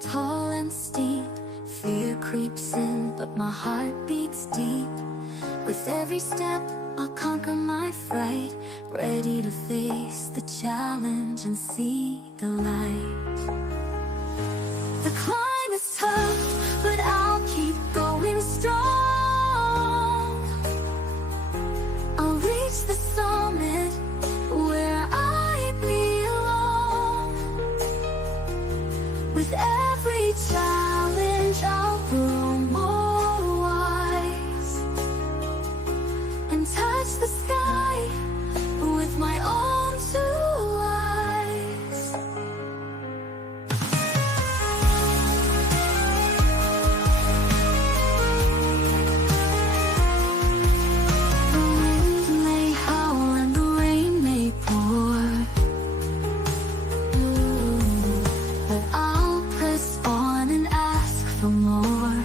tall and steep. Fear creeps in, but my heart beats deep. With every step, I'll conquer my fright, ready to face the challenge and see the light. The climb is tough, but I'll keep going strong. I'll reach the summit where I belong. With every challenge, I'll grow more wise and touch the sky with my own two eyes. The wind may howl and the rain may pour, but I'll press on and ask for more.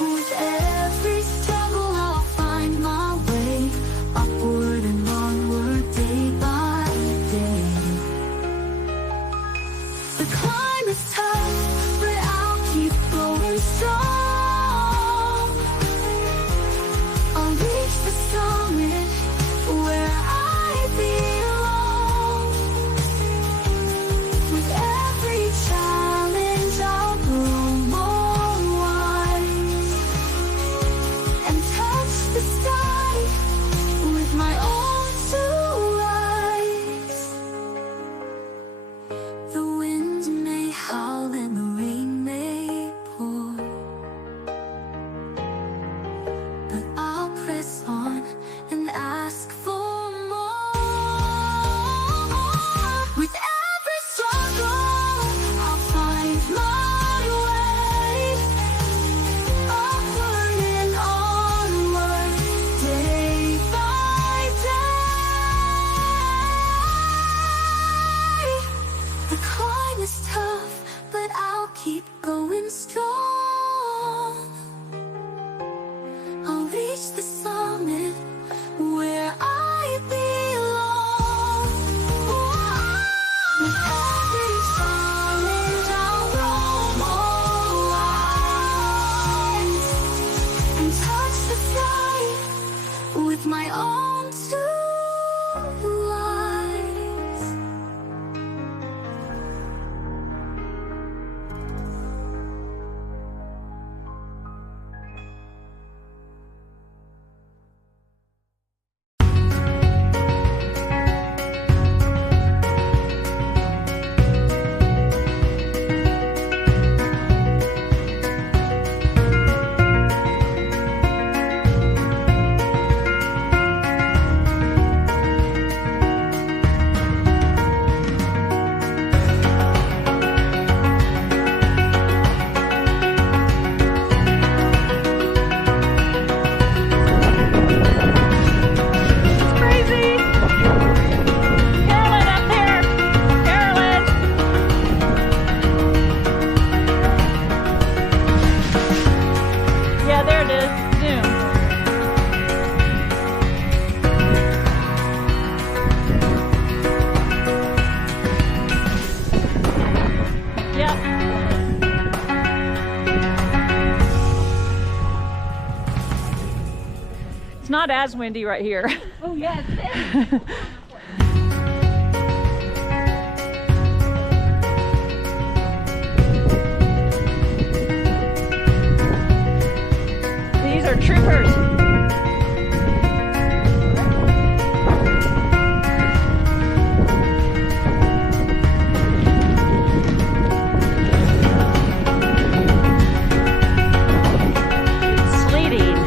With every struggle, I'll find my way, upward and onward, day by day. The climb is tough, but I'll keep going strong. I'll reach the summit where I belong. With every challenge, I'll grow more wise and touch the sky with my own two eyes. The wind may howl and the rain may pour, but I'll press on and ask for more. With every struggle, I'll find my way, upward and onward, day by day. The climb is tough, but I'll keep going strong. I'll reach the summit where I belong. With every challenge, I'll grow more wise and touch the sky with my own two eyes. It's not as windy right here. Oh yeah, it's These are troopers. Sleeting.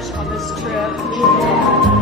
much on this trip.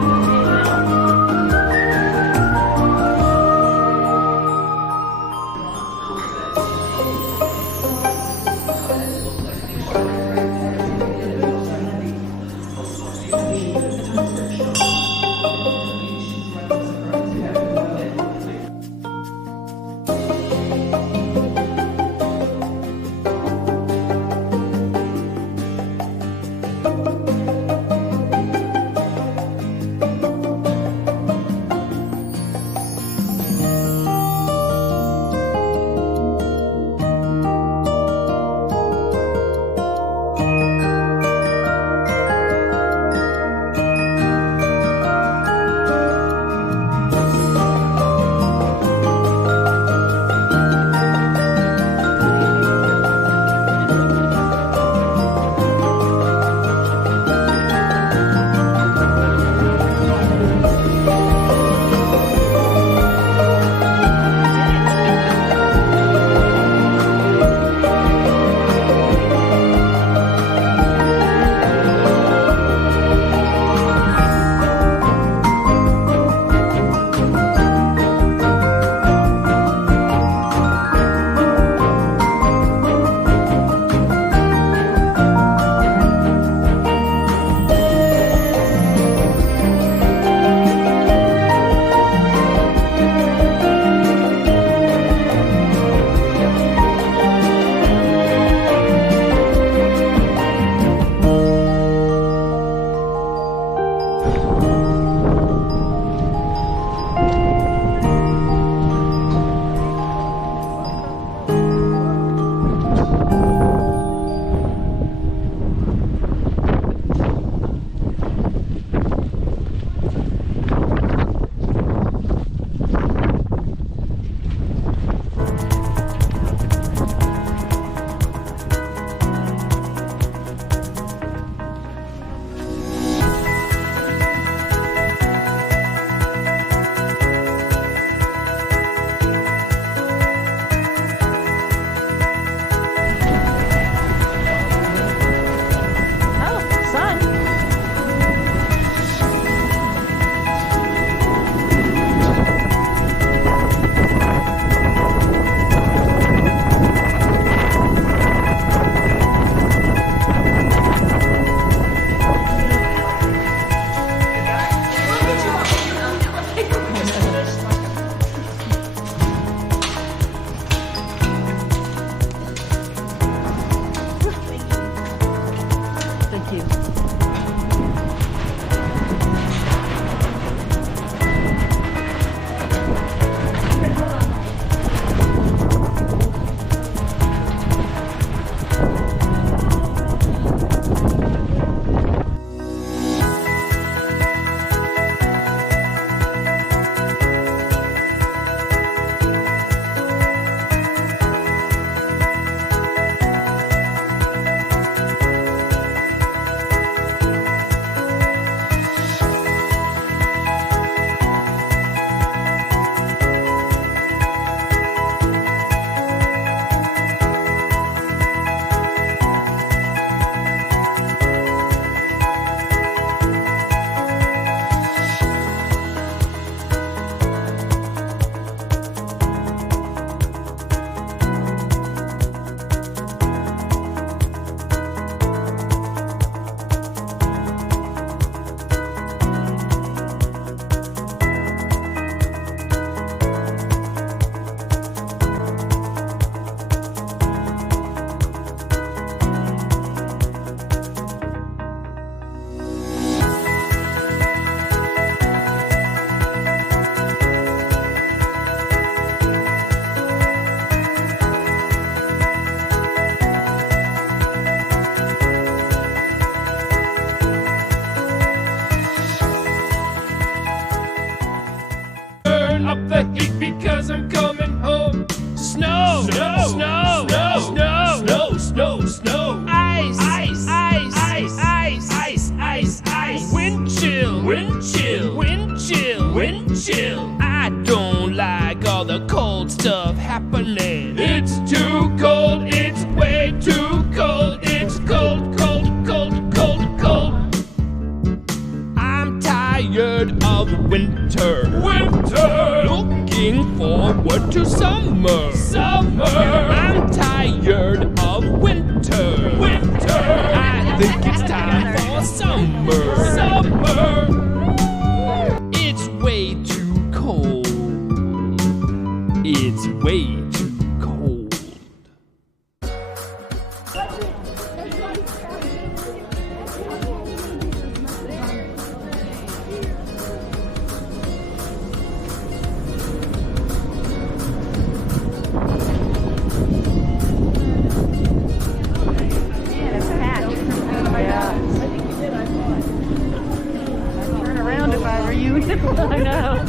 Turn around if I were you. I know.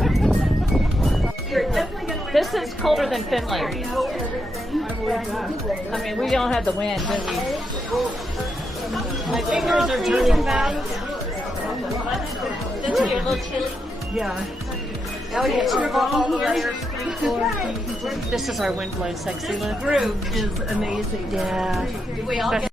This is colder than Finland. I mean, we don't have the wind, do we? My fingers are turning back. It's a little chilly. Yeah. This is our wind blown sexy look. Group is amazing. Yeah. We all get